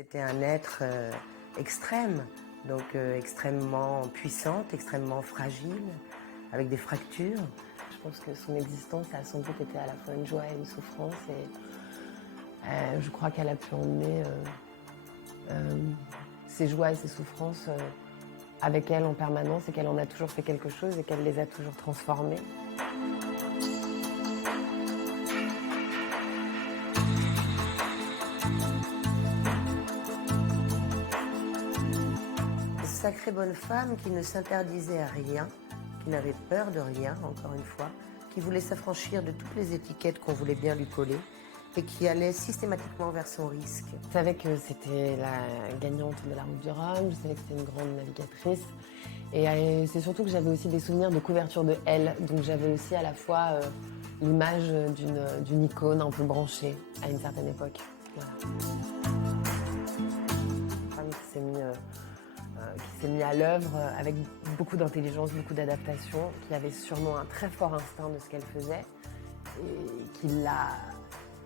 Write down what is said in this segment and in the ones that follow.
C'était un être extrême, donc extrêmement puissante, extrêmement fragile, avec des fractures. Je pense que son existence a sans doute été à la fois une joie et une souffrance. Et je crois qu'elle a pu emmener ses joies et ses souffrances avec elle en permanence et qu'elle en a toujours fait quelque chose et qu'elle les a toujours transformées. Sacrée bonne femme qui ne s'interdisait à rien, qui n'avait peur de rien, encore une fois, qui voulait s'affranchir de toutes les étiquettes qu'on voulait bien lui coller et qui allait systématiquement vers son risque. Je savais que c'était la gagnante de la Route du Rhum, je savais que c'était une grande navigatrice et c'est surtout que j'avais aussi des souvenirs de couverture de Elle, donc j'avais aussi à la fois l'image d'une icône un peu branchée à une certaine époque. Voilà. Une femme qui s'est mis à l'œuvre avec beaucoup d'intelligence, beaucoup d'adaptation, qui avait sûrement un très fort instinct de ce qu'elle faisait et qui l'a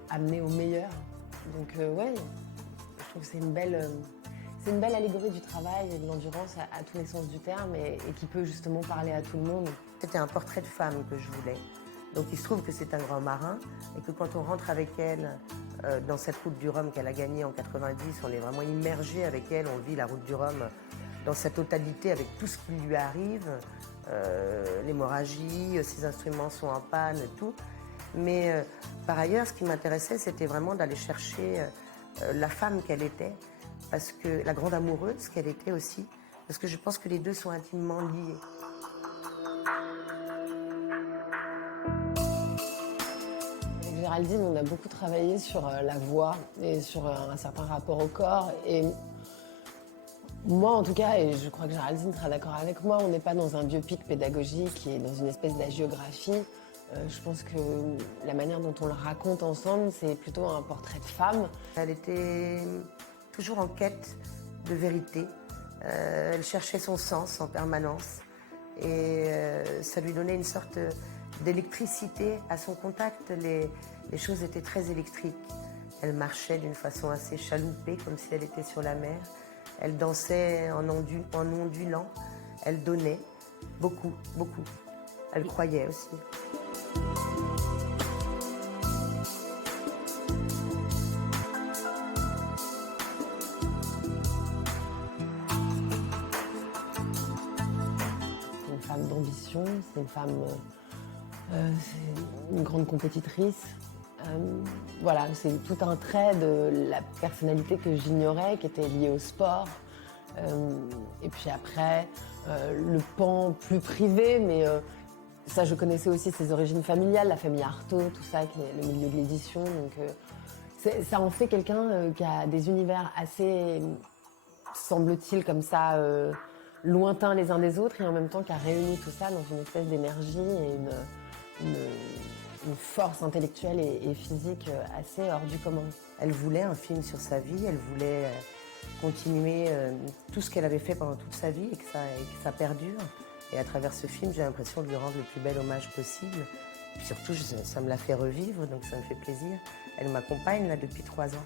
amenée au meilleur. Donc ouais, je trouve que c'est une belle allégorie du travail et de l'endurance à tous les sens du terme et qui peut justement parler à tout le monde. C'était un portrait de femme que je voulais. Donc il se trouve que c'est un grand marin et que quand on rentre avec elle dans cette route du Rhum qu'elle a gagnée en 90, on est vraiment immergé avec elle, on vit la route du Rhum dans sa totalité avec tout ce qui lui arrive, l'hémorragie, ses instruments sont en panne, tout. Mais par ailleurs, ce qui m'intéressait, c'était vraiment d'aller chercher la femme qu'elle était, parce que la grande amoureuse qu'elle était aussi, parce que je pense que les deux sont intimement liés. Avec Géraldine, on a beaucoup travaillé sur la voix et sur un certain rapport au corps. Et moi, en tout cas, et je crois que Géraldine sera d'accord avec moi, on n'est pas dans un biopic pédagogique qui est dans une espèce d'hagiographie. Je pense que la manière dont on le raconte ensemble, c'est plutôt un portrait de femme. Elle était toujours en quête de vérité. Elle cherchait son sens en permanence. Et ça lui donnait une sorte d'électricité à son contact. Les choses étaient très électriques. Elle marchait d'une façon assez chaloupée, comme si elle était sur la mer. Elle dansait en ondulant. Elle donnait beaucoup, beaucoup. Elle croyait aussi. C'est une femme d'ambition, c'est une femme, c'est une grande compétitrice. Voilà, c'est tout un trait de la personnalité que j'ignorais, qui était lié au sport. Et puis après, le pan plus privé, mais ça je connaissais aussi ses origines familiales, la famille Artaud, tout ça, qui est le milieu de l'édition. Donc ça en fait quelqu'un qui a des univers assez, semble-t-il, comme ça, lointains les uns des autres, et en même temps qui a réuni tout ça dans une espèce d'énergie et une force intellectuelle et physique assez hors du commun. Elle voulait un film sur sa vie, elle voulait continuer tout ce qu'elle avait fait pendant toute sa vie et que ça perdure. Et à travers ce film, j'ai l'impression de lui rendre le plus bel hommage possible. Puis surtout, ça me l'a fait revivre, donc ça me fait plaisir. Elle m'accompagne là depuis 3 ans.